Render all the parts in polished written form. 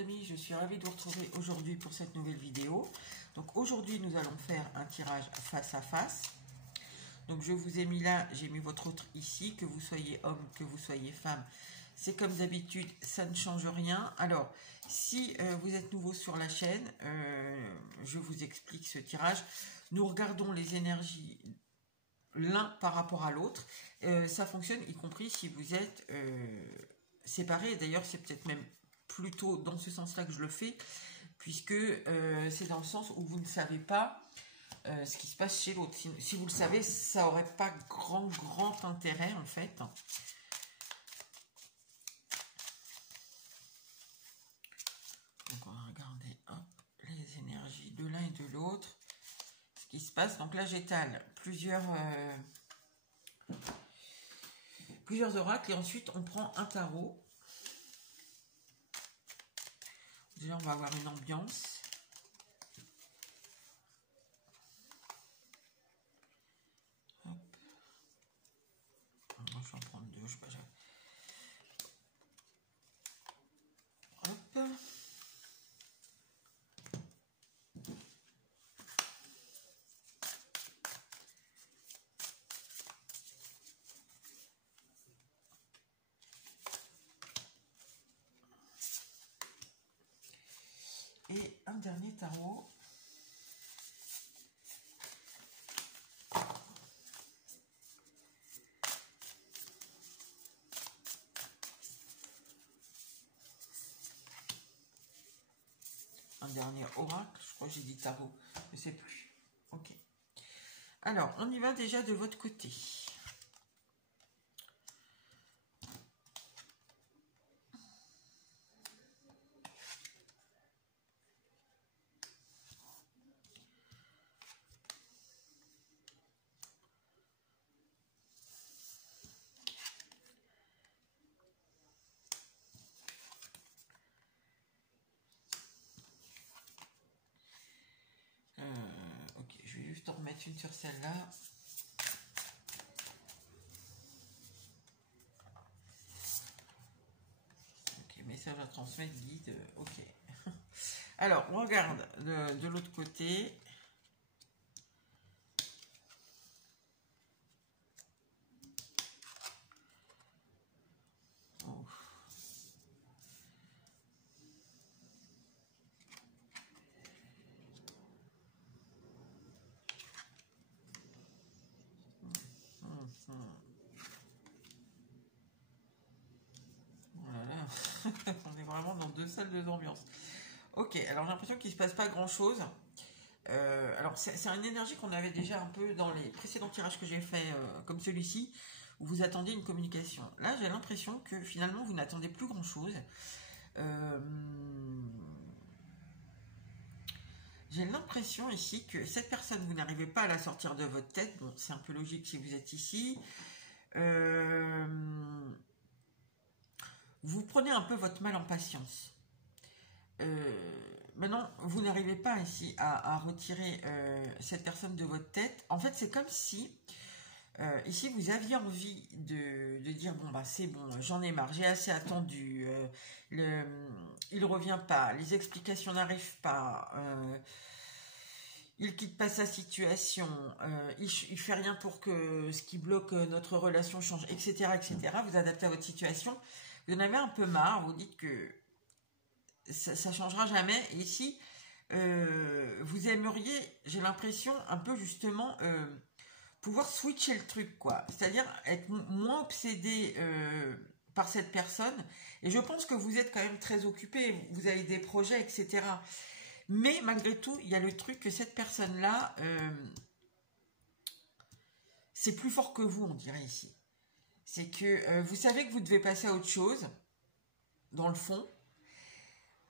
amis, je suis ravie de vous retrouver aujourd'hui pour cette nouvelle vidéo. Donc aujourd'hui nous allons faire un tirage face à face. Donc je vous ai mis là, j'ai mis votre autre ici, que vous soyez homme, que vous soyez femme. C'est comme d'habitude, ça ne change rien. Alors si vous êtes nouveau sur la chaîne, je vous explique ce tirage. Nous regardons les énergies l'un par rapport à l'autre. Ça fonctionne y compris si vous êtes séparés. D'ailleurs c'est peut-être même plutôt dans ce sens-là que je le fais, puisque c'est dans le sens où vous ne savez pas ce qui se passe chez l'autre. Si vous le savez, ça n'aurait pas grand intérêt en fait. Donc on va regarder hop, les énergies de l'un et de l'autre, ce qui se passe. Donc là j'étale plusieurs oracles et ensuite on prend un tarot. Déjà, on va avoir une ambiance. Hop. Je vais en prendre deux. Je sais pas. Hop. Et un dernier tarot. Un dernier oracle, je crois que j'ai dit tarot, je ne sais plus. Ok. Alors, on y va déjà de votre côté. Ok, je vais juste en remettre une sur celle-là. Ok, message à transmettre, guide, ok. Alors, on regarde de l'autre côté. Oh. Voilà. On est vraiment dans deux salles de ambiance. Ok, alors j'ai l'impression qu'il ne se passe pas grand-chose. Alors c'est une énergie qu'on avait déjà un peu dans les précédents tirages que j'ai fait, comme celui-ci, où vous attendiez une communication. Là, j'ai l'impression que finalement, vous n'attendez plus grand-chose. J'ai l'impression ici que cette personne, vous n'arrivez pas à la sortir de votre tête. Bon, c'est un peu logique si vous êtes ici. Vous prenez un peu votre mal en patience. Maintenant, vous n'arrivez pas ici à retirer cette personne de votre tête. En fait, c'est comme si, ici, vous aviez envie de dire, bon, bah c'est bon, j'en ai marre, j'ai assez attendu, il revient pas, les explications n'arrivent pas, il quitte pas sa situation, il fait rien pour que ce qui bloque notre relation change, etc., etc. Vous adaptez à votre situation. Vous en avez un peu marre, vous dites que ça changera jamais. Et ici, vous aimeriez, j'ai l'impression, un peu justement pouvoir switcher le truc, quoi. C'est-à-dire être moins obsédé par cette personne. Et je pense que vous êtes quand même très occupé, vous avez des projets, etc. Mais malgré tout, il y a le truc que cette personne-là, c'est plus fort que vous, on dirait ici. C'est que vous savez que vous devez passer à autre chose, dans le fond.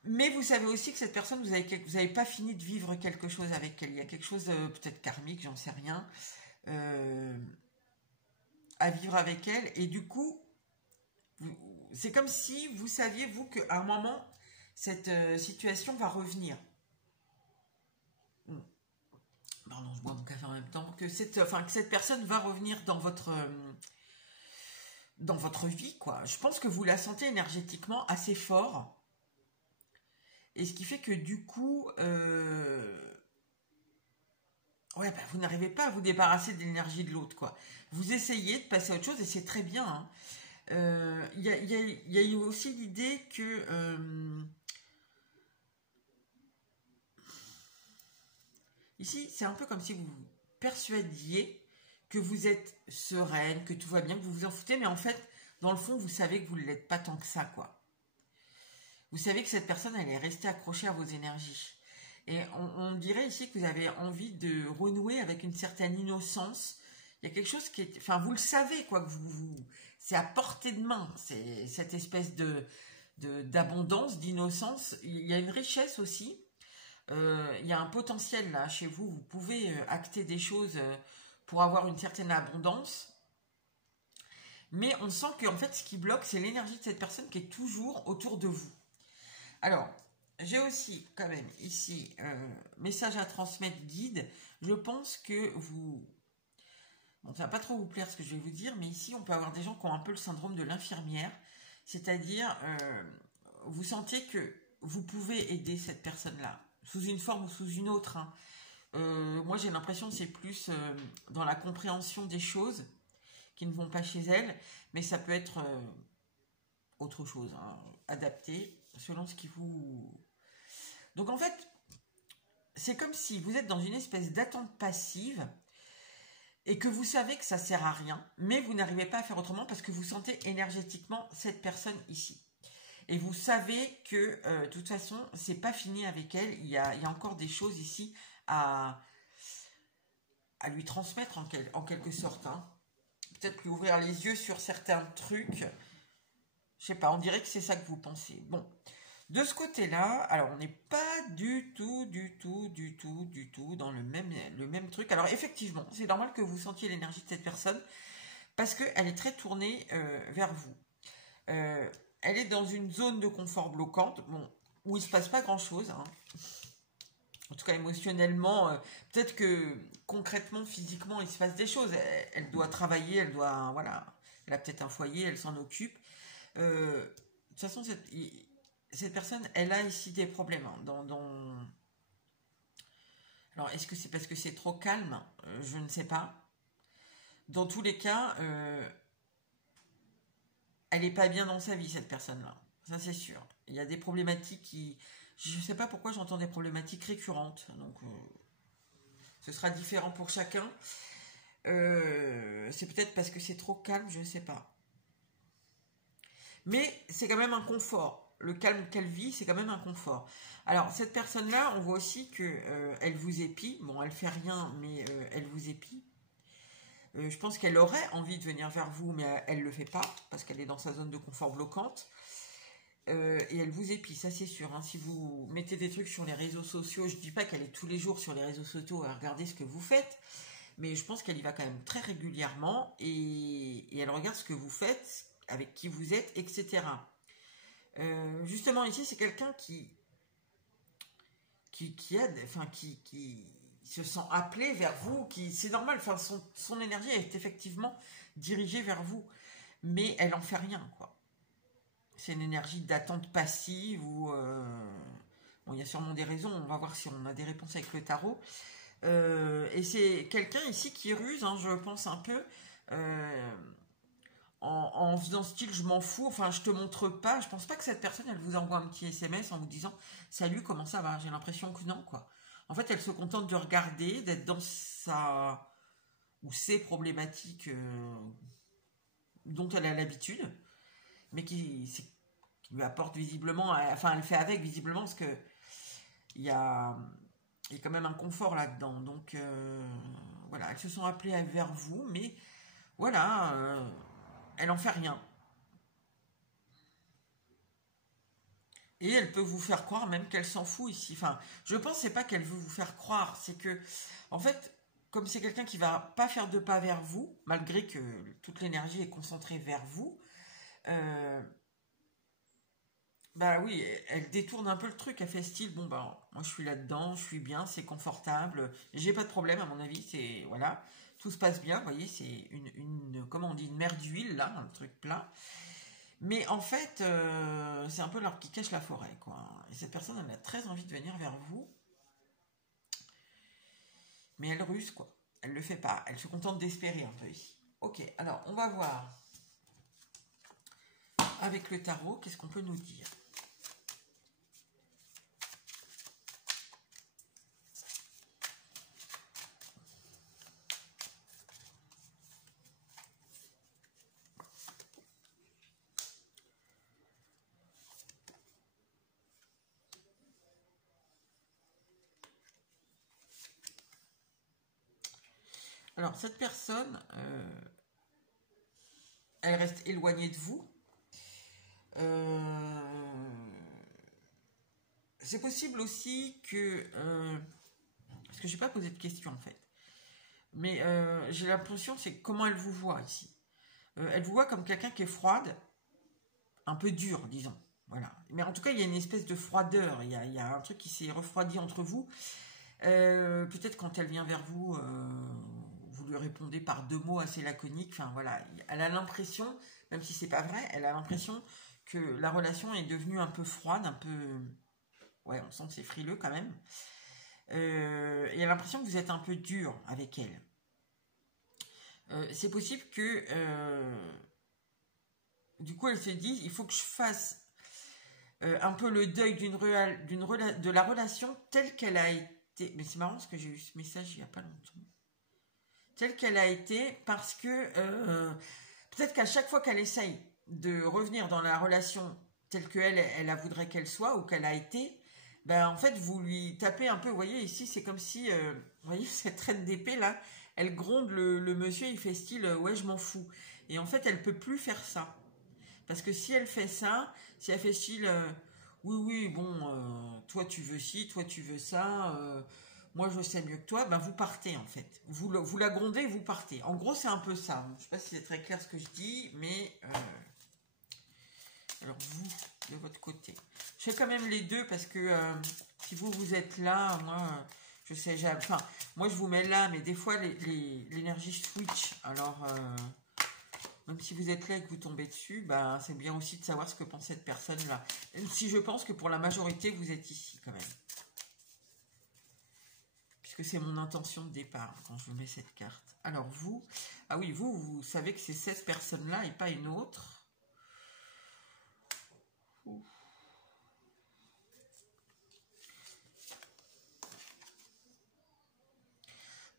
Mais vous savez aussi que cette personne, vous n'avez pas fini de vivre quelque chose avec elle. Il y a quelque chose peut-être karmique, j'en sais rien, à vivre avec elle. Et du coup, c'est comme si vous saviez, vous, qu'à un moment, cette situation va revenir. Pardon, je bois mon café en même temps. Que cette personne va revenir dans votre vie, quoi. Je pense que vous la sentez énergétiquement assez fort. Et ce qui fait que du coup, ouais, bah, vous n'arrivez pas à vous débarrasser de l'énergie de l'autre, quoi. Vous essayez de passer à autre chose et c'est très bien, hein. Il y a eu aussi l'idée que ici, c'est un peu comme si vous vous persuadiez que vous êtes sereine, que tout va bien, que vous vous en foutez, mais en fait, dans le fond, vous savez que vous ne l'êtes pas tant que ça, quoi. Vous savez que cette personne, elle est restée accrochée à vos énergies. Et on dirait ici que vous avez envie de renouer avec une certaine innocence. Il y a quelque chose qui est... Enfin, vous le savez, quoi, que c'est à portée de main. C'est cette espèce d'abondance, d'innocence. Il y a une richesse aussi. Il y a un potentiel là chez vous. Vous pouvez acter des choses pour avoir une certaine abondance. Mais on sent que en fait, ce qui bloque, c'est l'énergie de cette personne qui est toujours autour de vous. Alors, j'ai aussi quand même ici message à transmettre, guide. Je pense que vous... Bon, ça va pas trop vous plaire ce que je vais vous dire, mais ici on peut avoir des gens qui ont un peu le syndrome de l'infirmière. C'est-à-dire, vous sentez que vous pouvez aider cette personne-là, sous une forme ou sous une autre, hein. Moi j'ai l'impression que c'est plus dans la compréhension des choses qui ne vont pas chez elle, mais ça peut être autre chose, hein, adapté selon ce qui vous... Donc en fait, c'est comme si vous êtes dans une espèce d'attente passive et que vous savez que ça sert à rien, mais vous n'arrivez pas à faire autrement parce que vous sentez énergétiquement cette personne ici. Et vous savez que de toute façon, c'est pas fini avec elle. Il y a encore des choses ici à lui transmettre en quelque sorte, hein. Peut-être lui ouvrir les yeux sur certains trucs. Je sais pas, on dirait que c'est ça que vous pensez. Bon, de ce côté-là, alors on n'est pas du tout dans le même truc. Alors effectivement, c'est normal que vous sentiez l'énergie de cette personne parce qu'elle est très tournée vers vous. Elle est dans une zone de confort bloquante, bon, où il se passe pas grand-chose, hein. En tout cas émotionnellement, peut-être que concrètement, physiquement, il se passe des choses. Elle doit travailler, elle doit, voilà, elle a peut-être un foyer, elle s'en occupe. De toute façon, cette personne, elle a ici des problèmes, hein, Alors, est-ce que c'est parce que c'est trop calme? Je ne sais pas. Dans tous les cas, elle n'est pas bien dans sa vie, cette personne-là. Ça, c'est sûr. Il y a des problématiques qui... Je ne sais pas pourquoi j'entends des problématiques récurrentes. Donc, ce sera différent pour chacun. C'est peut-être parce que c'est trop calme, je ne sais pas. Mais c'est quand même un confort. Le calme qu'elle vit, c'est quand même un confort. Alors, cette personne-là, on voit aussi que elle vous épie. Bon, elle fait rien, mais elle vous épie. Je pense qu'elle aurait envie de venir vers vous, mais elle ne le fait pas, parce qu'elle est dans sa zone de confort bloquante. Et elle vous épie, ça c'est sûr, hein. Si vous mettez des trucs sur les réseaux sociaux, je ne dis pas qu'elle est tous les jours sur les réseaux sociaux à regarder ce que vous faites, mais je pense qu'elle y va quand même très régulièrement, et elle regarde ce que vous faites, avec qui vous êtes, etc. Justement ici, c'est quelqu'un qui aide, enfin qui se sent appelé vers vous, c'est normal, enfin son énergie est effectivement dirigée vers vous, mais elle en fait rien, quoi. C'est une énergie d'attente passive ou bon, il y a sûrement des raisons, on va voir si on a des réponses avec le tarot. Et c'est quelqu'un ici qui ruse, hein, je pense un peu en faisant style je m'en fous, enfin je te montre pas. Je pense pas que cette personne elle vous envoie un petit SMS en vous disant salut, comment ça va. J'ai l'impression que non, quoi. En fait elle se contente de regarder, d'être dans sa ou ses problématiques dont elle a l'habitude, mais qui lui apporte visiblement, enfin elle fait avec visiblement parce que il y a quand même un confort là-dedans. Donc voilà, elles se sont appelées vers vous, mais voilà, elle en fait rien. Et elle peut vous faire croire même qu'elle s'en fout ici. Enfin, je pense que c'est pas qu'elle veut vous faire croire, c'est que, en fait, comme c'est quelqu'un qui va pas faire de pas vers vous, malgré que toute l'énergie est concentrée vers vous, bah oui, elle détourne un peu le truc. Elle fait style, bon bah, moi je suis là-dedans, je suis bien, c'est confortable, j'ai pas de problème à mon avis, c'est, voilà, tout se passe bien, vous voyez, c'est comment on dit, une mer d'huile là, un truc plat. Mais en fait, c'est un peu l'arbre qui cache la forêt, quoi. Et cette personne, elle a très envie de venir vers vous. Mais elle ruse, quoi. Elle le fait pas. Elle se contente d'espérer un peu ici. Ok, alors, on va voir. Avec le tarot, qu'est-ce qu'on peut nous dire? Alors, cette personne, elle reste éloignée de vous. C'est possible aussi que... parce que je n'ai pas posé de question, en fait. Mais j'ai l'impression, c'est comment elle vous voit ici. Elle vous voit comme quelqu'un qui est froide, un peu dur, disons. Voilà. Mais en tout cas, il y a une espèce de froideur. Il y a un truc qui s'est refroidi entre vous. Peut-être quand elle vient vers vous, vous lui répondez par 2 mots assez laconiques. Enfin voilà, elle a l'impression, même si c'est pas vrai, elle a l'impression que la relation est devenue un peu froide, un peu... Ouais, on sent que c'est frileux quand même. Et elle a l'impression que vous êtes un peu dur avec elle. C'est possible que... du coup, elle se dit, il faut que je fasse un peu le deuil de la relation telle qu'elle a été. Mais c'est marrant parce que j'ai eu ce message il n'y a pas longtemps. Telle qu'elle a été, parce que peut-être qu'à chaque fois qu'elle essaye de revenir dans la relation telle qu'elle la voudrait qu'elle soit ou qu'elle a été, ben en fait vous lui tapez un peu. Vous voyez ici, c'est comme si, vous voyez cette traîne d'épée là, elle gronde le monsieur, il fait style ouais je m'en fous. Et en fait elle peut plus faire ça. Parce que si elle fait ça, si elle fait style oui, oui, bon, toi tu veux ci, toi tu veux ça, moi je sais mieux que toi, ben vous partez en fait. Vous la grondez, vous partez. En gros, c'est un peu ça. Je ne sais pas si c'est très clair ce que je dis, mais alors vous, de votre côté. Je fais quand même les deux parce que si vous êtes là, moi, je sais jamais. Enfin, moi je vous mets là, mais des fois l'énergie switch. Alors. Même si vous êtes là et que vous tombez dessus, bah, c'est bien aussi de savoir ce que pense cette personne-là. Même si je pense que pour la majorité, vous êtes ici quand même. Puisque c'est mon intention de départ quand je mets cette carte. Alors vous, ah oui, vous savez que c'est cette personne-là et pas une autre. Ouf.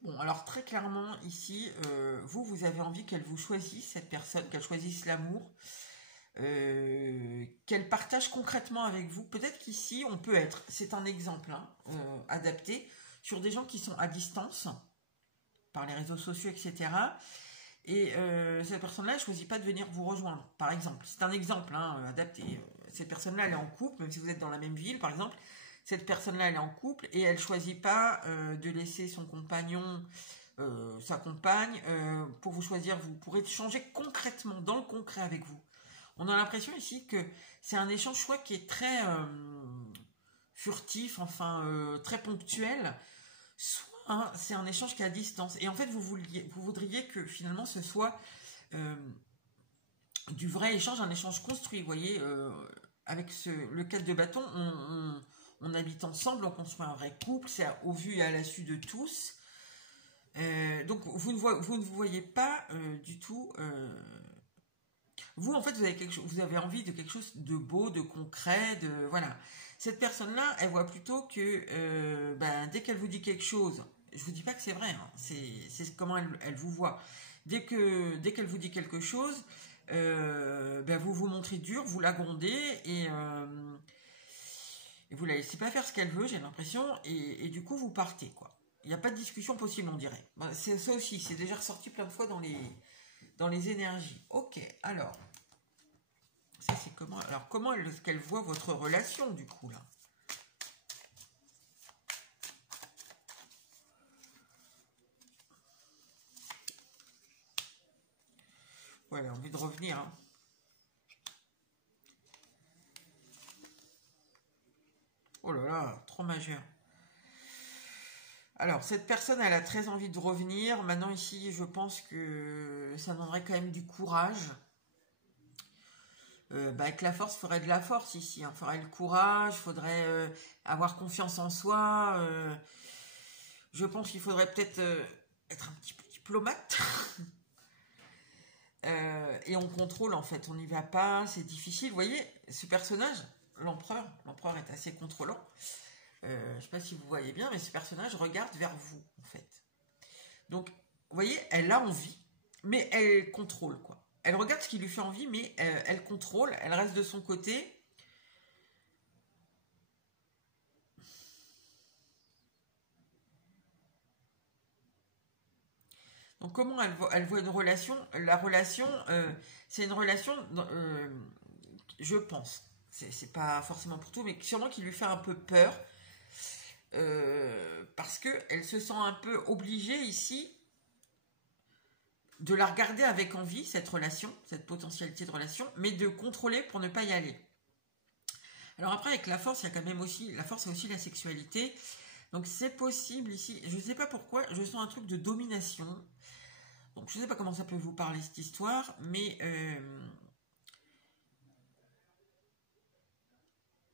Bon, alors très clairement, ici, vous avez envie qu'elle vous choisisse, cette personne, qu'elle choisisse l'amour, qu'elle partage concrètement avec vous. Peut-être qu'ici, on peut être, c'est un exemple hein, adapté, sur des gens qui sont à distance, par les réseaux sociaux, etc. Et cette personne-là, elle ne choisit pas de venir vous rejoindre, par exemple. C'est un exemple hein, adapté. Cette personne-là, elle est en couple, même si vous êtes dans la même ville, par exemple. Cette personne-là, elle est en couple et elle ne choisit pas de laisser son compagnon, sa compagne, pour vous choisir. Vous pourrez échanger concrètement, dans le concret avec vous. On a l'impression ici que c'est un échange choix qui est très furtif, enfin très ponctuel. Soit hein, c'est un échange qui est à distance. Et en fait, vous voudriez que finalement ce soit du vrai échange, un échange construit. Vous voyez, avec le 4 de bâton, on habite ensemble, on construit un vrai couple, c'est au vu et à la su de tous. Donc vous ne vous voyez pas du tout. Vous en fait vous avez envie de quelque chose de beau, de concret, de voilà. Cette personne-là, elle voit plutôt que dès qu'elle vous dit quelque chose, je vous dis pas que c'est vrai, hein, c'est comment elle vous voit. Dès qu'elle vous dit quelque chose, vous vous montrez dur, vous la grondez et vous la laissez pas faire ce qu'elle veut, j'ai l'impression, et du coup vous partez quoi. Il n'y a pas de discussion possible, on dirait. C'est ça aussi, c'est déjà ressorti plein de fois dans les énergies. Ok, alors ça c'est comment? Alors comment est-ce qu'elle voit votre relation du coup là? Ouais, elle a envie de revenir. Hein. Oh là là, trop majeur. Alors, cette personne, elle a très envie de revenir. Maintenant, ici, je pense que ça demanderait quand même du courage. avec la force, il faudrait de la force ici. Il faudrait le courage, il faudrait avoir confiance en soi. Je pense qu'il faudrait peut-être être un petit peu diplomate. Et on contrôle en fait, on n'y va pas, c'est difficile. Vous voyez, ce personnage, l'empereur est assez contrôlant. Je ne sais pas si vous voyez bien, mais ce personnage regarde vers vous en fait. Donc, vous voyez, elle a envie, mais elle contrôle quoi. Elle regarde ce qui lui fait envie, mais elle contrôle, elle reste de son côté. Donc comment elle voit une relation? La relation, c'est une relation, je pense, c'est pas forcément pour tout, mais sûrement qui lui fait un peu peur, parce qu'elle se sent un peu obligée ici de la regarder avec envie, cette relation, cette potentialité de relation, mais de contrôler pour ne pas y aller. Alors après, avec la force, il y a quand même aussi, la force, c'est aussi la sexualité. Donc c'est possible ici, je ne sais pas pourquoi, je sens un truc de domination. Donc je ne sais pas comment ça peut vous parler cette histoire, mais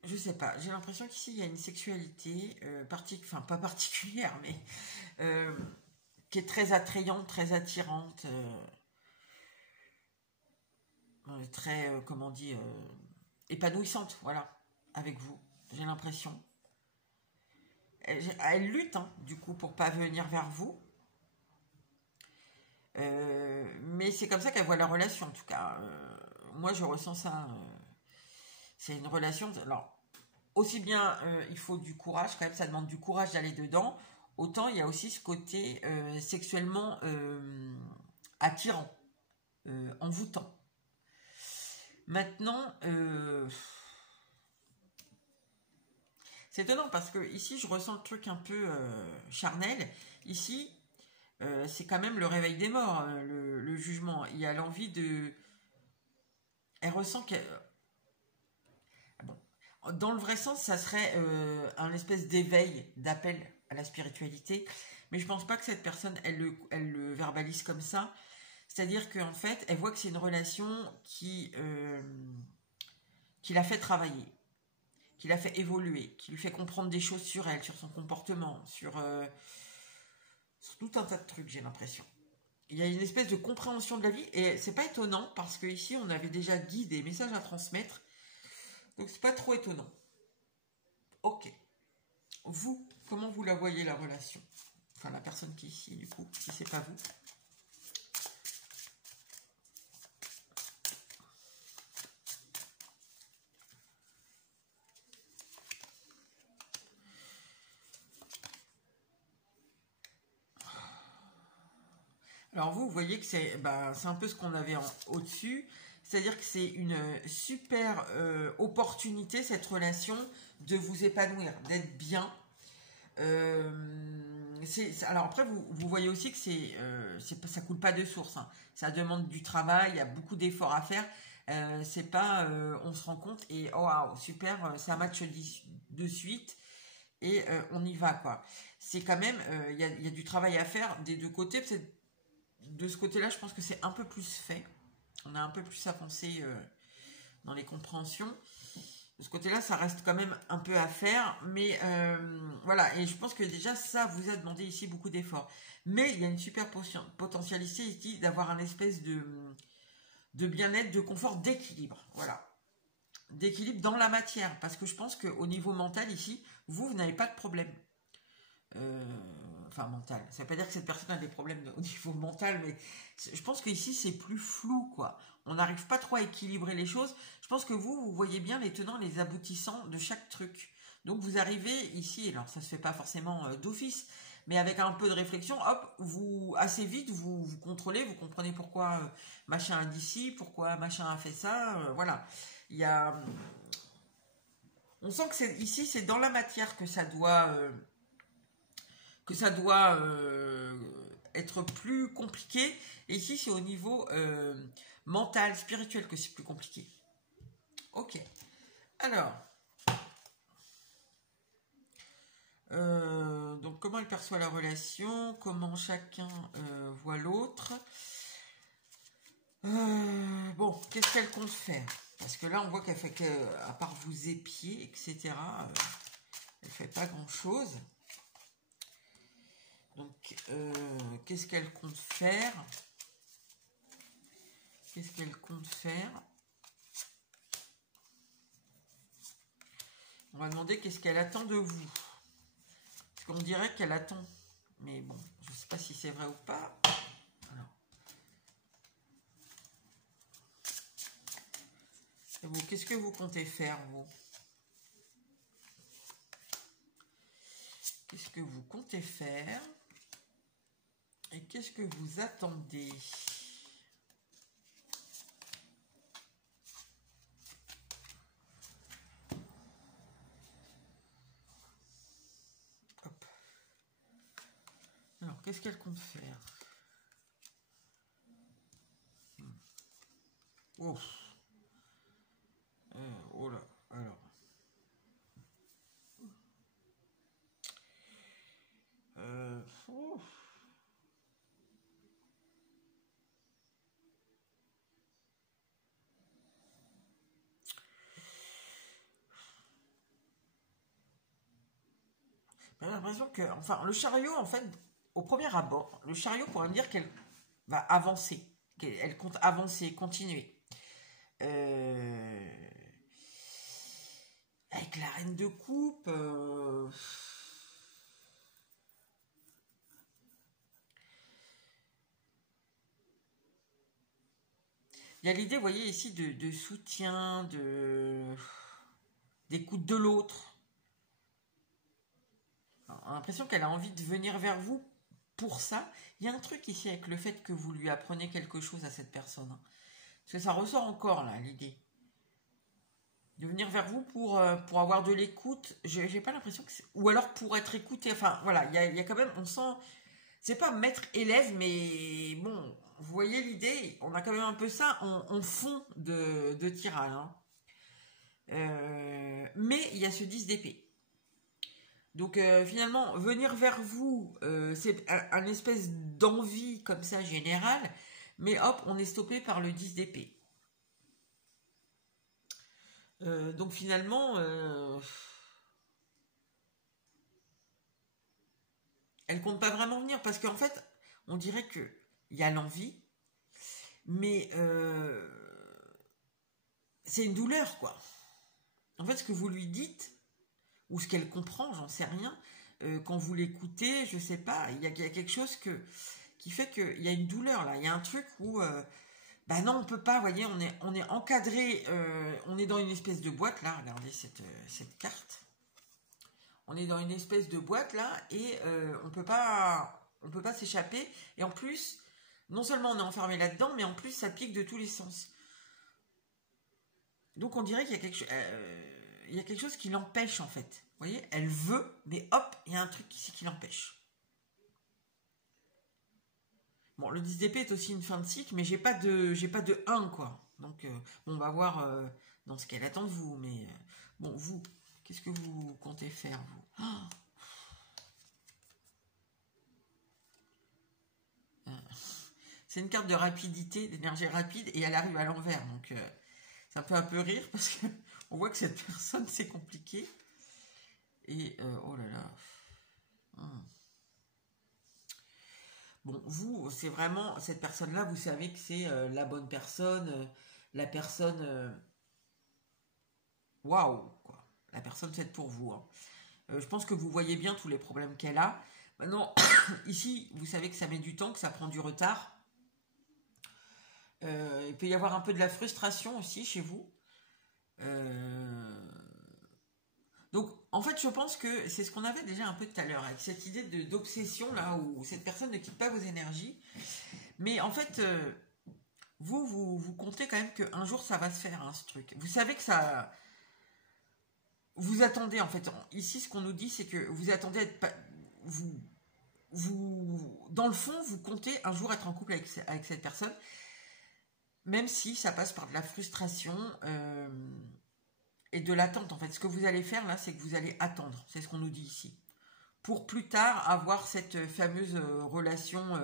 je ne sais pas. J'ai l'impression qu'ici il y a une sexualité, enfin pas particulière, mais qui est très attrayante, très attirante, très, comment on dit, épanouissante, voilà, avec vous. J'ai l'impression. Elle lutte, hein, du coup, pour pas venir vers vous. Mais c'est comme ça qu'elle voit la relation, en tout cas. Moi, je ressens ça. C'est une relation. Alors, aussi bien, il faut du courage, quand même, ça demande du courage d'aller dedans. Autant, il y a aussi ce côté sexuellement attirant, envoûtant. Maintenant, c'est étonnant parce que ici, je ressens le truc un peu charnel. Ici, c'est quand même le réveil des morts, le jugement. Il y a l'envie de... Elle ressent qu'elle... Bon. Dans le vrai sens, ça serait un espèce d'éveil, d'appel à la spiritualité. Mais je pense pas que cette personne, elle le verbalise comme ça. C'est-à-dire qu'en fait, elle voit que c'est une relation qui l'a fait travailler, qui l'a fait évoluer, qui lui fait comprendre des choses sur elle, sur son comportement, sur tout un tas de trucs, j'ai l'impression. Il y a une espèce de compréhension de la vie, et c'est pas étonnant, parce que ici on avait déjà dit des messages à transmettre, donc c'est pas trop étonnant. Ok. Vous, comment vous la voyez la relation? Enfin, la personne qui est ici, du coup, si c'est pas vous. Alors vous voyez que c'est un peu ce qu'on avait au-dessus, c'est-à-dire que c'est une super opportunité, cette relation, de vous épanouir, d'être bien. Alors après, vous voyez aussi que ça coule pas de source, hein. Ça demande du travail, il y a beaucoup d'efforts à faire. C'est pas, on se rend compte et oh wow, super, ça match de suite et on y va quoi. C'est quand même, il y a du travail à faire des deux côtés. Peut-être de ce côté-là, je pense que c'est un peu plus fait. On a un peu plus avancé dans les compréhensions. De ce côté-là, ça reste quand même un peu à faire. Mais voilà, et je pense que déjà, ça vous a demandé ici beaucoup d'efforts. Mais il y a une super potentialité ici d'avoir un espèce de bien-être, de confort, d'équilibre. Voilà. D'équilibre dans la matière. Parce que je pense qu'au niveau mental, ici, vous n'avez pas de problème. Enfin mental, ça veut pas dire que cette personne a des problèmes au niveau mental, mais je pense qu'ici c'est plus flou quoi, on n'arrive pas trop à équilibrer les choses. Je pense que vous voyez bien les tenants, les aboutissants de chaque truc, donc vous arrivez ici, alors ça se fait pas forcément d'office, mais avec un peu de réflexion, hop, vous assez vite vous contrôlez, vous comprenez pourquoi machin a dit ci, pourquoi machin a fait ça, voilà. Il y a, on sent que ici c'est dans la matière que ça doit être plus compliqué. Et ici, c'est au niveau mental, spirituel que c'est plus compliqué. Ok. Alors, donc comment elle perçoit la relation, comment chacun voit l'autre. Bon, qu'est-ce qu'elle compte faire? Parce que là, on voit qu'elle fait qu'à part vous épier, etc., elle fait pas grand-chose. Donc, qu'est-ce qu'elle compte faire? Qu'est-ce qu'elle compte faire? On va demander qu'est-ce qu'elle attend de vous. Parce qu'on dirait qu'elle attend. Mais bon, je ne sais pas si c'est vrai ou pas. Alors. Et vous, qu'est-ce que vous comptez faire, vous? Qu'est-ce que vous comptez faire? Et qu'est-ce que vous attendez? Hop. Alors, qu'est-ce qu'elle compte faire? Oh. Oh là, alors. Oh. J'ai l'impression que, enfin, le chariot, en fait, au premier abord, le chariot pourrait me dire qu'elle va avancer, qu'elle compte avancer, continuer. Avec la reine de coupe, il y a l'idée, vous voyez, ici, de soutien, d'écoute de l'autre. On a l'impression qu'elle a envie de venir vers vous pour ça. Il y a un truc ici avec le fait que vous lui apprenez quelque chose à cette personne. Parce que ça ressort encore, là, l'idée. De venir vers vous pour avoir de l'écoute. J'ai pas l'impression que c'est... Ou alors pour être écouté. Enfin, voilà, il y a quand même... On sent... C'est pas maître-élève, mais bon... Vous voyez l'idée, on a quand même un peu ça en fond de Tyrell. Hein. Mais il y a ce 10 d'épée. Donc finalement, venir vers vous, c'est un espèce d'envie comme ça générale, mais hop, on est stoppé par le 10 d'épée. Donc finalement, elle compte pas vraiment venir parce qu'en fait, on dirait que il y a l'envie, mais c'est une douleur quoi. En fait, ce que vous lui dites ou ce qu'elle comprend, j'en sais rien. Quand vous l'écoutez, je sais pas, il y a quelque chose qui fait qu'il y a une douleur là. Il y a un truc où, bah non, on peut pas. Vous voyez, on est encadré, on est dans une espèce de boîte là. Regardez cette carte. On est dans une espèce de boîte là et on peut pas s'échapper. Et en plus, non seulement on est enfermé là-dedans, mais en plus ça pique de tous les sens. Donc on dirait qu'il y a quelque chose qui l'empêche en fait. Vous voyez, elle veut, mais hop, il y a un truc ici qui l'empêche. Bon, le 10 d'épée est aussi une fin de cycle, mais j'ai pas de 1 quoi. Donc bon, on va voir dans ce qu'elle attend de vous. Mais bon, vous, qu'est-ce que vous comptez faire vous? C'est une carte de rapidité, d'énergie rapide, et elle arrive à l'envers. Donc ça me fait un peu rire parce que on voit que cette personne c'est compliqué. Et oh là là. Bon, vous, c'est vraiment cette personne-là, vous savez que c'est la bonne personne, la personne waouh, quoi. La personne faite pour vous. Hein. Je pense que vous voyez bien tous les problèmes qu'elle a. Maintenant, ici, vous savez que ça met du temps, que ça prend du retard. Il peut y avoir un peu de la frustration aussi chez vous. Donc, en fait, je pense que c'est ce qu'on avait déjà un peu tout à l'heure, avec cette idée d'obsession, là, où cette personne ne quitte pas vos énergies. Mais en fait, vous comptez quand même qu'un jour, ça va se faire, hein, ce truc. Vous savez que ça... Vous attendez, en fait. Ici, ce qu'on nous dit, c'est que vous attendez à être... Dans le fond, vous comptez un jour être en couple avec cette personne, même si ça passe par de la frustration... et de l'attente en fait. Ce que vous allez faire là, c'est que vous allez attendre. C'est ce qu'on nous dit ici. Pour plus tard avoir cette fameuse relation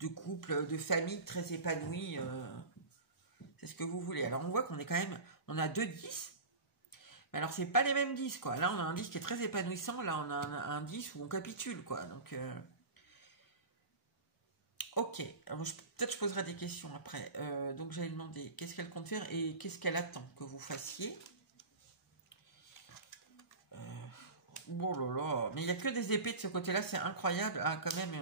de couple, de famille très épanouie. C'est ce que vous voulez. Alors on voit qu'on est quand même On a 2 10. Mais alors, c'est pas les mêmes 10, quoi. Là, on a un 10 qui est très épanouissant. Là, on a un 10 où on capitule, quoi. Donc, ok. Peut-être je poserai des questions après. Donc, j'allais demander qu'est-ce qu'elle compte faire et qu'est-ce qu'elle attend que vous fassiez. Oh là là. Mais il n'y a que des épées de ce côté-là. C'est incroyable. Ah, quand même.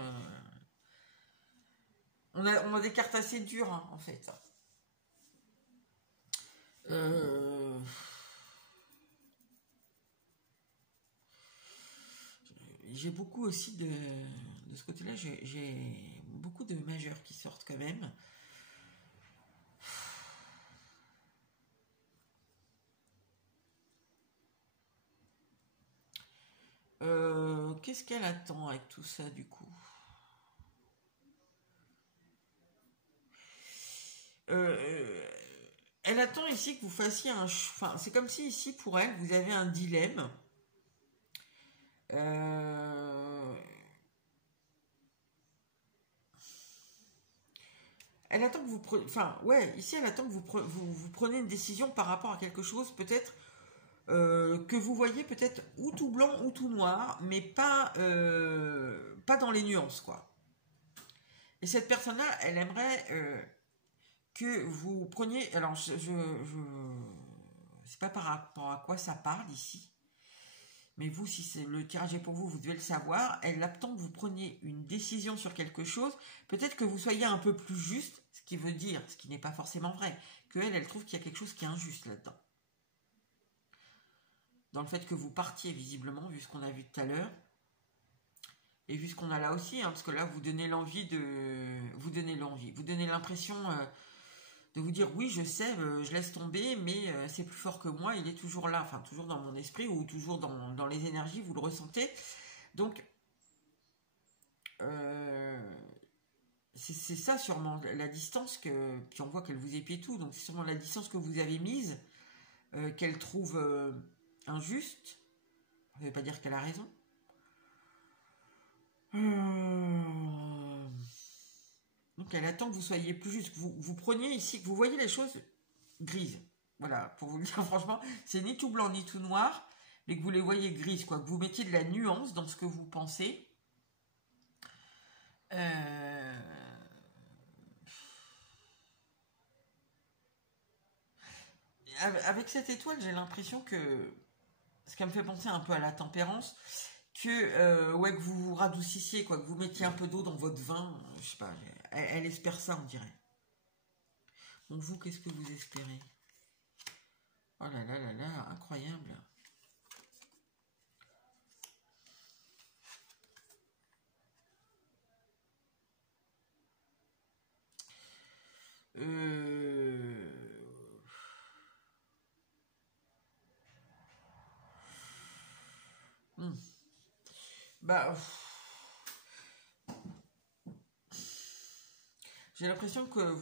On a des cartes assez dures, hein, en fait. J'ai beaucoup aussi de ce côté-là, j'ai beaucoup de majeurs qui sortent quand même. Qu'est-ce qu'elle attend avec tout ça du coup? Elle attend ici que vous fassiez un... Enfin, c'est comme si ici, pour elle, vous avez un dilemme. Elle attend que vous preniez... Enfin, ouais, ici, elle attend que vous preniez une décision par rapport à quelque chose, peut-être, que vous voyez peut-être ou tout blanc ou tout noir, mais pas dans les nuances, quoi. Et cette personne-là, elle aimerait que vous preniez... Alors, c'est pas par rapport à quoi ça parle ici, mais vous, si c'est le tirage est pour vous, vous devez le savoir. Elle attend que vous preniez une décision sur quelque chose, peut-être que vous soyez un peu plus juste, ce qui veut dire, ce qui n'est pas forcément vrai, que elle trouve qu'il y a quelque chose qui est injuste là-dedans. Dans le fait que vous partiez visiblement, vu ce qu'on a vu tout à l'heure, et vu ce qu'on a là aussi, hein, parce que là, vous donnez l'envie de... Vous donnez l'impression... de vous dire oui je sais, je laisse tomber, mais c'est plus fort que moi, il est toujours là, enfin toujours dans mon esprit ou toujours dans les énergies, vous le ressentez. Donc c'est ça sûrement la distance puis on voit qu'elle vous épie tout, donc c'est sûrement la distance que vous avez mise, qu'elle trouve injuste. Ça ne veut pas dire qu'elle a raison. Donc elle attend que vous soyez plus juste, que vous preniez ici, que vous voyez les choses grises. Voilà, pour vous le dire franchement, c'est ni tout blanc ni tout noir, mais que vous les voyez grises, quoi, que vous mettiez de la nuance dans ce que vous pensez. Avec cette étoile, j'ai l'impression que, ce qui me fait penser un peu à la tempérance, ouais, que vous vous radoucissiez, quoi, que vous mettiez un peu d'eau dans votre vin, je sais pas, elle espère ça, on dirait. Donc vous, qu'est-ce que vous espérez? Oh là là là là, incroyable. Bah, j'ai l'impression que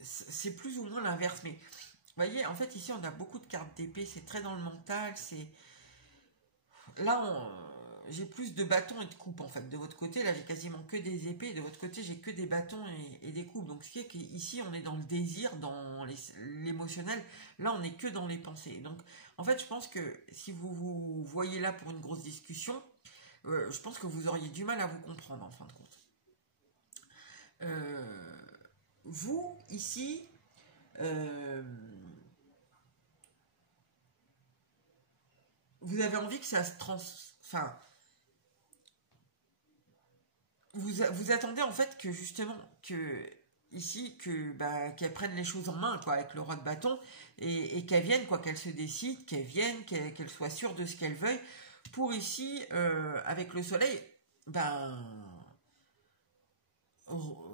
c'est plus ou moins l'inverse, mais vous voyez, en fait, ici, on a beaucoup de cartes d'épée, c'est très dans le mental, c'est... Là, j'ai plus de bâtons et de coupes, en fait. De votre côté, là, j'ai quasiment que des épées, et de votre côté, j'ai que des bâtons et des coupes. Donc, ce qui est qu'ici, on est dans le désir, dans l'émotionnel. Là, on n'est que dans les pensées. Donc, en fait, je pense que si vous vous voyez là pour une grosse discussion, je pense que vous auriez du mal à vous comprendre, en fin de compte. Vous, ici... vous avez envie que ça se enfin, vous attendez en fait que justement ici qu'elle prenne les choses en main, quoi, avec le roi de bâton, et qu'elle vienne, quoi, qu'elle se décide, qu'elle vienne, qu'elle soit sûre de ce qu'elle veuille, pour ici avec le soleil,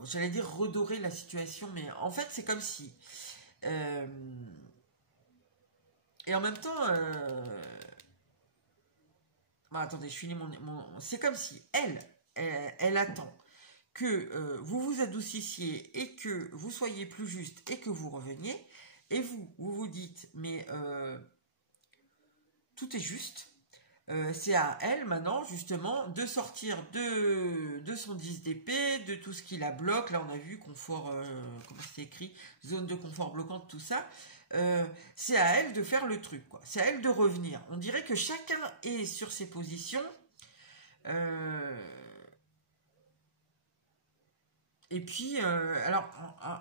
j'allais dire redorer la situation, mais en fait c'est comme si et en même temps attendez, je finis c'est comme si elle attend que vous vous adoucissiez et que vous soyez plus juste et que vous reveniez, et vous dites mais tout est juste. C'est à elle maintenant justement de sortir de son 10 d'épée, de tout ce qui la bloque. Là on a vu confort, comment c'est écrit, zone de confort bloquante, tout ça. c'est à elle de faire le truc, quoi. C'est à elle de revenir. On dirait que chacun est sur ses positions. Et puis, alors,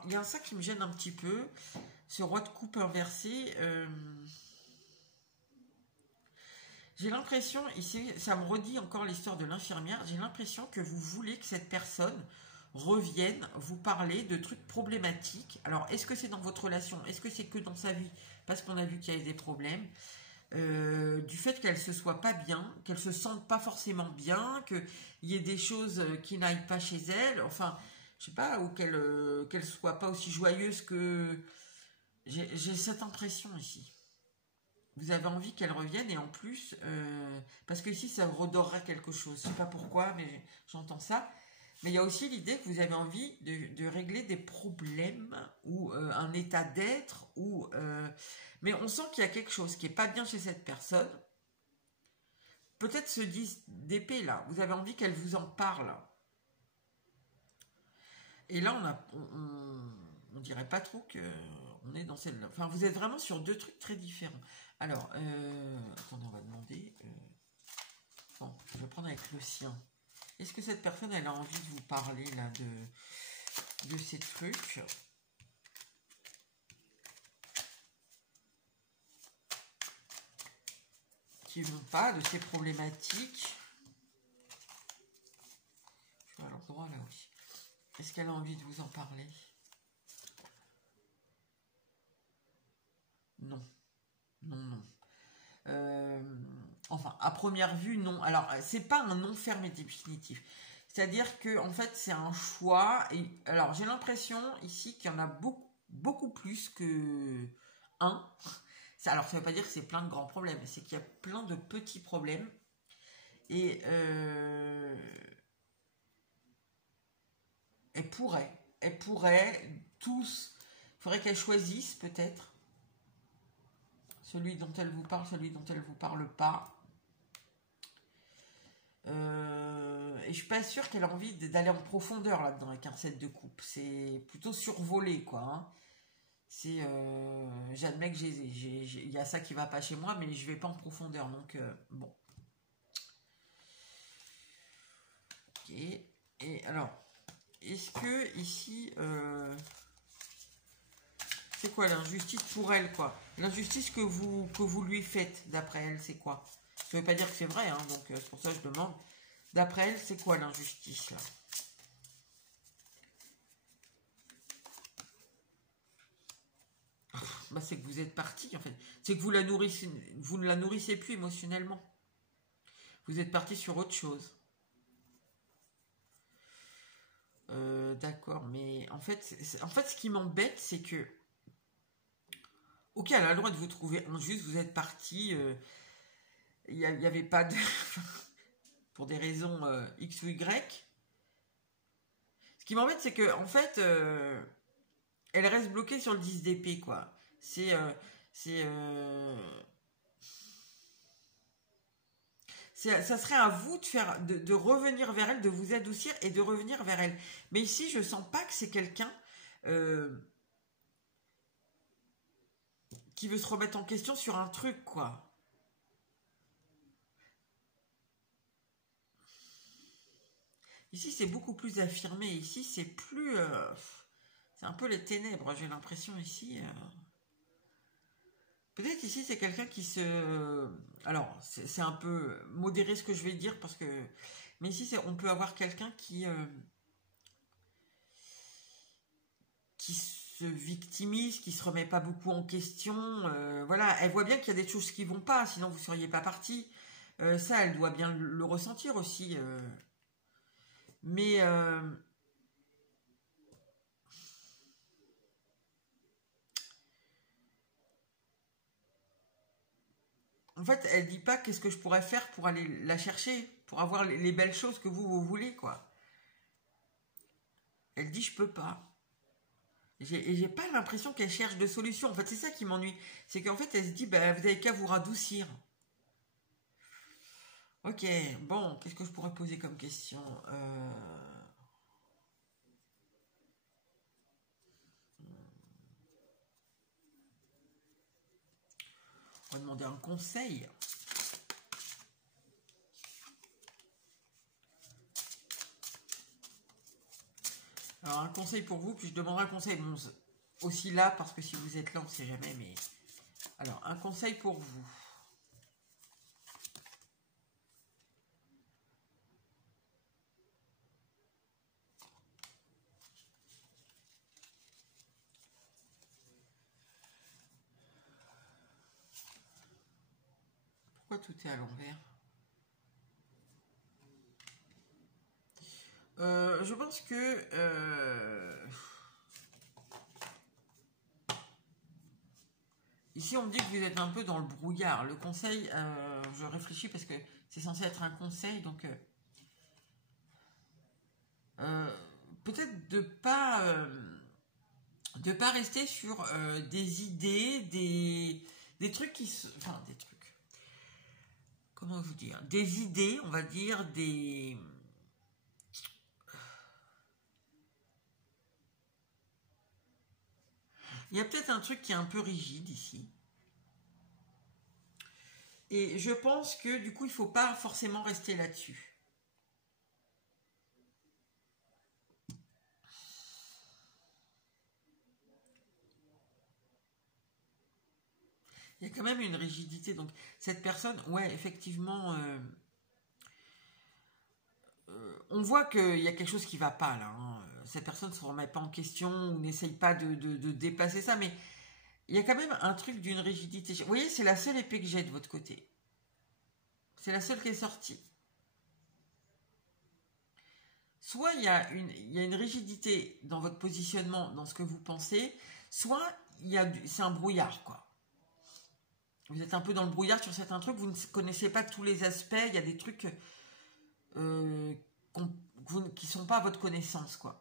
il y a ça qui me gêne un petit peu. Ce roi de coupe inversé. J'ai l'impression, ici, ça me redit encore l'histoire de l'infirmière, j'ai l'impression que vous voulez que cette personne revienne vous parler de trucs problématiques. Alors, est-ce que c'est dans votre relation? Est-ce que c'est que dans sa vie? Parce qu'on a vu qu'il y avait des problèmes. Du fait qu'elle se soit pas bien, qu'elle se sente pas forcément bien, qu'il y ait des choses qui n'aillent pas chez elle, enfin, je sais pas, ou qu'elle soit pas aussi joyeuse que... J'ai cette impression ici. Vous avez envie qu'elle revienne et en plus, parce que ici ça redorerait quelque chose. Je sais pas pourquoi, mais j'entends ça. Mais il y a aussi l'idée que vous avez envie de régler des problèmes ou un état d'être. Mais on sent qu'il y a quelque chose qui est pas bien chez cette personne. Peut-être ce 10 d'épée là, vous avez envie qu'elle vous en parle. Et là, on dirait pas trop que on est dans celle-là. Enfin, vous êtes vraiment sur deux trucs très différents. Alors, attendez, on va demander. Bon, je vais prendre avec le sien. Est-ce que cette personne, elle a envie de vous parler là de ces trucs qui vont pas, de ces problématiques? Je suis à l'endroit là, oui. Est-ce qu'elle a envie de vous en parler? Non. Non, non. Enfin, à première vue, non. Alors, c'est pas un non ferme et définitif. C'est-à-dire que, en fait, c'est un choix. Et alors, j'ai l'impression ici qu'il y en a beaucoup, beaucoup plus que un. Alors, ça veut pas dire que c'est plein de grands problèmes. C'est qu'il y a plein de petits problèmes. Et elle pourrait tous. Il faudrait qu'elle choisisse peut-être. Celui dont elle vous parle, celui dont elle ne vous parle pas. Et je suis pas sûre qu'elle a envie d'aller en profondeur là-dedans avec un 7 de coupe. C'est plutôt survolé, quoi. Hein. C'est, j'admets que il y a ça qui va pas chez moi, mais je vais pas en profondeur. Donc, bon. Ok. Et alors, est-ce que ici... c'est quoi l'injustice pour elle, quoi? L'injustice que vous lui faites, d'après elle, c'est quoi? Ça veut pas dire que c'est vrai, hein, donc c'est pour ça que je demande. D'après elle, c'est quoi l'injustice, là? Bah, c'est que vous êtes parti, en fait. C'est que vous ne la nourrissez plus émotionnellement. Vous êtes parti sur autre chose. D'accord, mais en fait, ce qui m'embête, c'est que... Ok, elle a le droit de vous trouver injuste, vous êtes parti... il n'y avait pas de... pour des raisons X ou Y. Ce qui m'embête, c'est que, en fait, elle reste bloquée sur le 10 d'épée, quoi. Ça serait à vous de revenir vers elle, de vous adoucir et de revenir vers elle. Mais ici, je sens pas que c'est quelqu'un qui veut se remettre en question sur un truc, quoi. Ici, c'est beaucoup plus affirmé. Ici, c'est plus... c'est un peu les ténèbres, j'ai l'impression, ici. Peut-être ici, c'est quelqu'un qui se... Alors, c'est un peu modéré ce que je vais dire, parce que... Mais ici, on peut avoir quelqu'un qui se victimise, qui se remet pas beaucoup en question. Voilà, elle voit bien qu'il y a des choses qui vont pas, sinon vous seriez pas parti. Ça, elle doit bien le ressentir aussi. Mais en fait, elle dit pas qu'est-ce que je pourrais faire pour aller la chercher, pour avoir les belles choses que vous voulez, quoi. Elle dit je peux pas. Et j'ai pas l'impression qu'elle cherche de solution. En fait, c'est ça qui m'ennuie. C'est qu'en fait, elle se dit, bah, vous avez qu'à vous radoucir. Ok, bon, qu'est-ce que je pourrais poser comme question? On va demander un conseil. Alors, un conseil pour vous, puis je demanderai un conseil. Bon, aussi là, parce que si vous êtes là, on ne sait jamais, mais... Alors, un conseil pour vous. Pourquoi tout est à l'envers? Je pense que... Ici, on me dit que vous êtes un peu dans le brouillard. Le conseil, je réfléchis parce que c'est censé être un conseil, donc... peut-être de pas rester sur des idées, des trucs qui... Enfin, des trucs... Comment vous dire? Des idées, on va dire, des... Il y a peut-être un truc qui est un peu rigide ici. Et je pense que du coup, il ne faut pas forcément rester là-dessus. Il y a quand même une rigidité. Donc, cette personne, ouais, effectivement, on voit qu'il y a quelque chose qui ne va pas là. Hein. Cette personne ne se remet pas en question ou n'essaye pas de déplacer ça, mais il y a quand même un truc d'une rigidité. Vous voyez, c'est la seule épée que j'ai de votre côté. C'est la seule qui est sortie. Soit il y a une rigidité dans votre positionnement, dans ce que vous pensez, soit c'est un brouillard, quoi. Vous êtes un peu dans le brouillard sur certains trucs, vous ne connaissez pas tous les aspects, il y a des trucs qui ne sont pas à votre connaissance, quoi.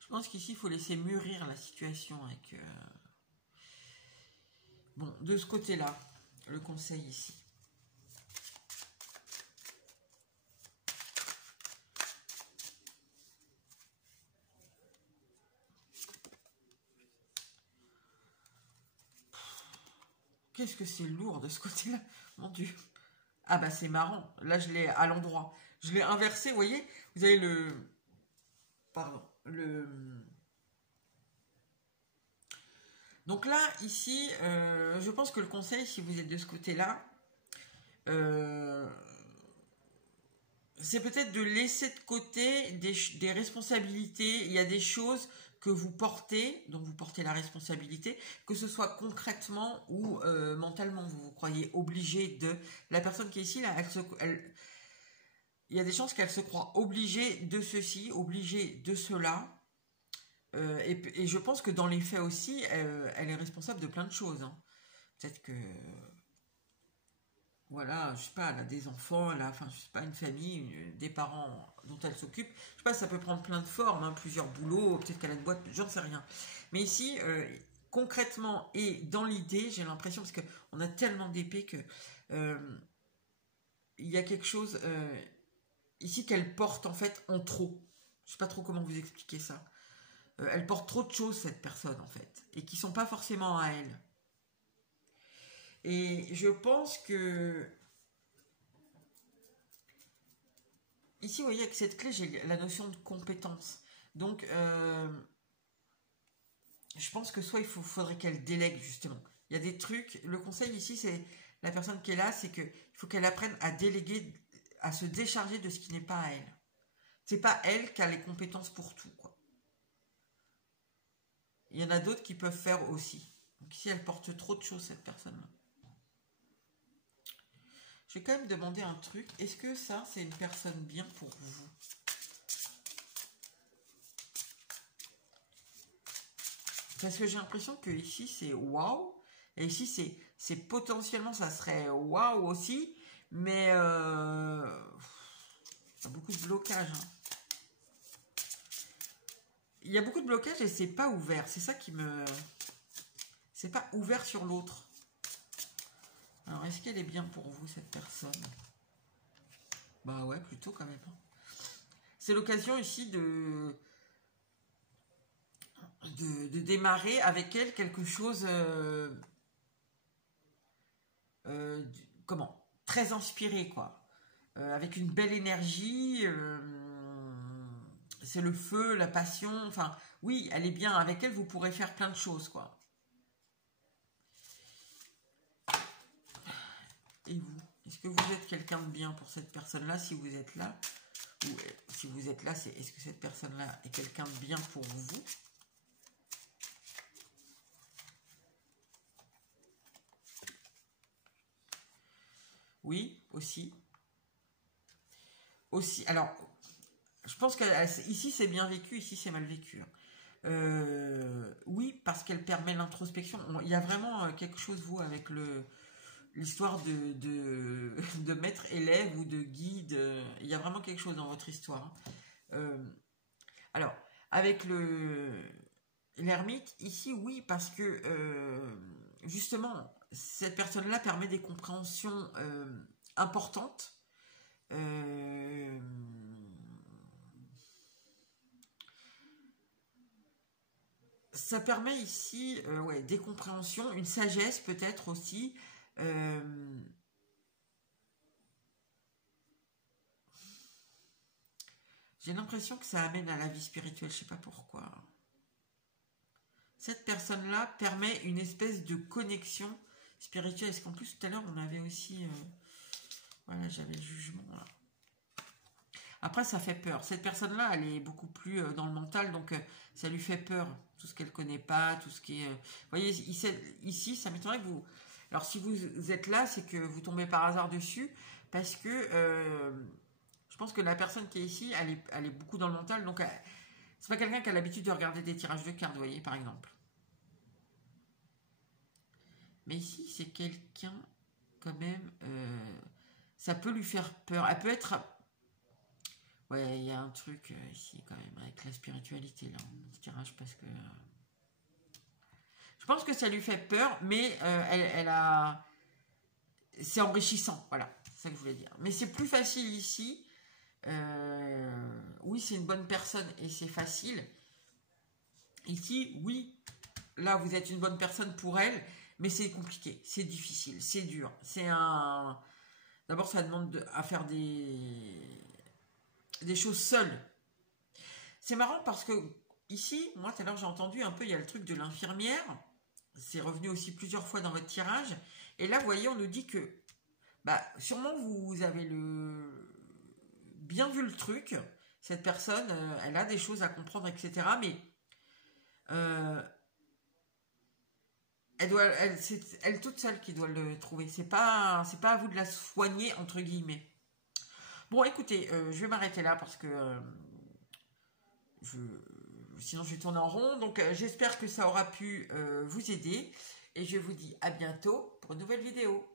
Je pense qu'ici, il faut laisser mûrir la situation avec... Bon, de ce côté-là, le conseil ici. Qu'est-ce que c'est lourd de ce côté-là, mon Dieu. Ah bah c'est marrant, là je l'ai à l'endroit. Je l'ai inversé, vous voyez. Vous avez le... Pardon, le... Donc là, ici, je pense que le conseil, si vous êtes de ce côté-là, c'est peut-être de laisser de côté des responsabilités. Il y a des choses que vous portez, dont vous portez la responsabilité, que ce soit concrètement ou mentalement, vous croyez obligé de... La personne qui est ici, là, il y a des chances qu'elle se croit obligée de ceci, obligée de cela. Et je pense que dans les faits aussi, elle est responsable de plein de choses. Hein. Peut-être que... Voilà, je sais pas, elle a des enfants, enfin, je sais pas, une famille, des parents dont elle s'occupe. Je sais pas, ça peut prendre plein de formes, hein, plusieurs boulots, peut-être qu'elle a une boîte, j'en sais rien. Mais ici, concrètement et dans l'idée, j'ai l'impression, parce qu'on a tellement d'épées que il y a quelque chose ici qu'elle porte en fait en trop. Je sais pas trop comment vous expliquer ça. Elle porte trop de choses, cette personne, en fait, et qui sont pas forcément à elle. Et je pense que... Ici, vous voyez, avec cette clé, j'ai la notion de compétence. Donc, je pense que soit il faudrait qu'elle délègue, justement. Il y a des trucs... Le conseil ici, c'est... La personne qui est là, c'est qu'il faut qu'elle apprenne à déléguer, à se décharger de ce qui n'est pas à elle. C'est pas elle qui a les compétences pour tout, quoi. Il y en a d'autres qui peuvent faire aussi. Donc ici, elle porte trop de choses, cette personne-là. Je vais quand même demander un truc. Est-ce que ça, c'est une personne bien pour vous? Parce que j'ai l'impression que ici, c'est waouh. Et ici, c'est potentiellement, ça serait waouh aussi. Mais il y a beaucoup de blocages. Hein. Il y a beaucoup de blocages et c'est pas ouvert. C'est ça qui me... C'est pas ouvert sur l'autre. Alors, est-ce qu'elle est bien pour vous, cette personne? Bah ouais, plutôt quand même. C'est l'occasion ici de de démarrer avec elle quelque chose, comment, très inspiré, quoi. Avec une belle énergie, c'est le feu, la passion, enfin, oui, elle est bien, avec elle, vous pourrez faire plein de choses, quoi. Et vous? Est-ce que vous êtes quelqu'un de bien pour cette personne-là, si vous êtes là? Ou si vous êtes là, est-ce que cette personne-là est quelqu'un de bien pour vous? Oui, aussi. Aussi, alors, je pense que ici c'est bien vécu, ici c'est mal vécu. Oui, parce qu'elle permet l'introspection. Il y a vraiment quelque chose, vous, avec l'histoire de maître élève ou de guide. Il y a vraiment quelque chose dans votre histoire. Alors, avec l'ermite, ici, oui, parce que justement, cette personne-là permet des compréhensions importantes. Ça permet ici ouais, des compréhensions, une sagesse peut-être aussi. J'ai l'impression que ça amène à la vie spirituelle, je ne sais pas pourquoi. Cette personne-là permet une espèce de connexion spirituelle. Est-ce qu'en plus tout à l'heure on avait aussi... voilà, j'avais le jugement là. Après, ça fait peur. Cette personne-là, elle est beaucoup plus dans le mental, donc ça lui fait peur. Tout ce qu'elle connaît pas, tout ce qui est... Vous voyez, ici, ça m'étonnerait que vous... Alors, si vous êtes là, c'est que vous tombez par hasard dessus, parce que je pense que la personne qui est ici, elle est beaucoup dans le mental, donc c'est pas quelqu'un qui a l'habitude de regarder des tirages de cartes, vous voyez, par exemple. Mais ici, c'est quelqu'un, quand même, ça peut lui faire peur. Elle peut être... Ouais, il y a un truc ici quand même avec la spiritualité là, on se tirage parce que je pense que ça lui fait peur, mais elle a, c'est enrichissant, voilà, c'est ça que je voulais dire. Mais c'est plus facile ici. Oui, c'est une bonne personne et c'est facile. Ici, oui, là vous êtes une bonne personne pour elle, mais c'est compliqué, c'est difficile, c'est dur. C'est un, d'abord ça demande à faire des choses seules. C'est marrant parce que ici, moi tout à l'heure j'ai entendu un peu, il y a le truc de l'infirmière. C'est revenu aussi plusieurs fois dans votre tirage. Et là, vous voyez, on nous dit que bah, sûrement vous avez bien vu le truc. Cette personne, elle a des choses à comprendre, etc. Mais c'est elle toute seule qui doit le trouver. C'est pas à vous de la soigner entre guillemets. Bon, écoutez, je vais m'arrêter là parce que je, sinon je vais tourner en rond. Donc j'espère que ça aura pu vous aider. Et je vous dis à bientôt pour une nouvelle vidéo.